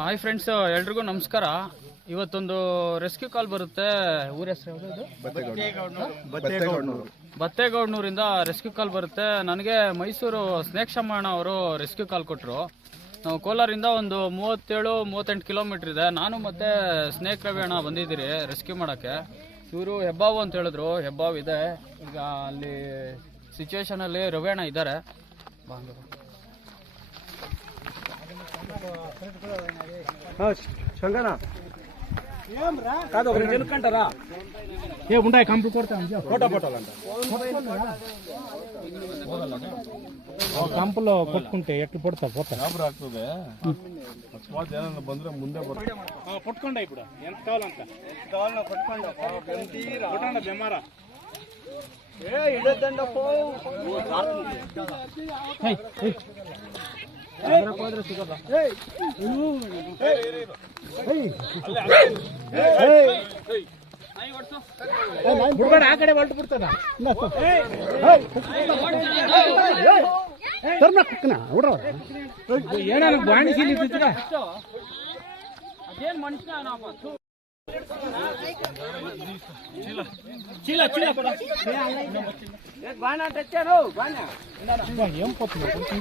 Hi friends, ಎಲ್ರಿಗೂ ನಮಸ್ಕಾರ. ಇವತ್ತೊಂದು ರೆಸ್ಕ್ಯೂ ಕಾಲ್ ಬರುತ್ತೆ. ಊರ ಹೆಸರು ಯಾವುದು? ಬತ್ತೇಗೌಡನೂರಿಂದ ರೆಸ್ಕ್ಯೂ ಕಾಲ್ ಬರುತ್ತೆ. ನನಗೆ ಮೈಸೂರು ಸ್ನೇಕ್ ಶಮ್ಮಣ್ಣ ಅವರು ರೆಸ್ಕ್ಯೂ ಕಾಲ್ ಕೊಟ್ಟರು. ನಾವು ಕೋಲಾರಿಂದ ಒಂದು 37-38 ಕಿಲೋಮೀಟರ್ ಇದೆ. ನಾನು ಮತ್ತೆ ಸ್ನೇಕ್ ರವಿ ಅಣ್ಣ ಬಂದಿದ್ದೀರಿ ರೆಸ್ಕ್ಯೂ ಮಾಡೋಕ್ಕೆ. ಇವರು ಹೆಬ್ಬಾವು ಅಂತ ಹೇಳಿದ್ರು. ಹೆಬ್ಬಾವು ಇದೆ. ಈಗ ಅಲ್ಲಿ ಸಿಚುವೇಶನಲ್ಲಿ ರವಿ ಅಣ್ಣ ಇದ್ದಾರೆ. కంపులో కొట్టుకుంటే ఎట్లు పడతా పోతా ಆಗ್ತದೆ. ಅಕಸ್ಮಾತ್ ಏನಾದ್ರು ಬಂದ್ರೆ ಮುಂದೆ పట్టుకోండి. ఇప్పుడు ఎంత కావాలంత పట్టుకోండి. బెమార ಆ ಕಡೆ ಹೊಲ್ಟು ಬಿಡ್ತಾನ ಏನಾರ ಬಾಣಿ ಸೀಲಿದ್ರ ಚೀಲ ಚೀಲ ಏನ್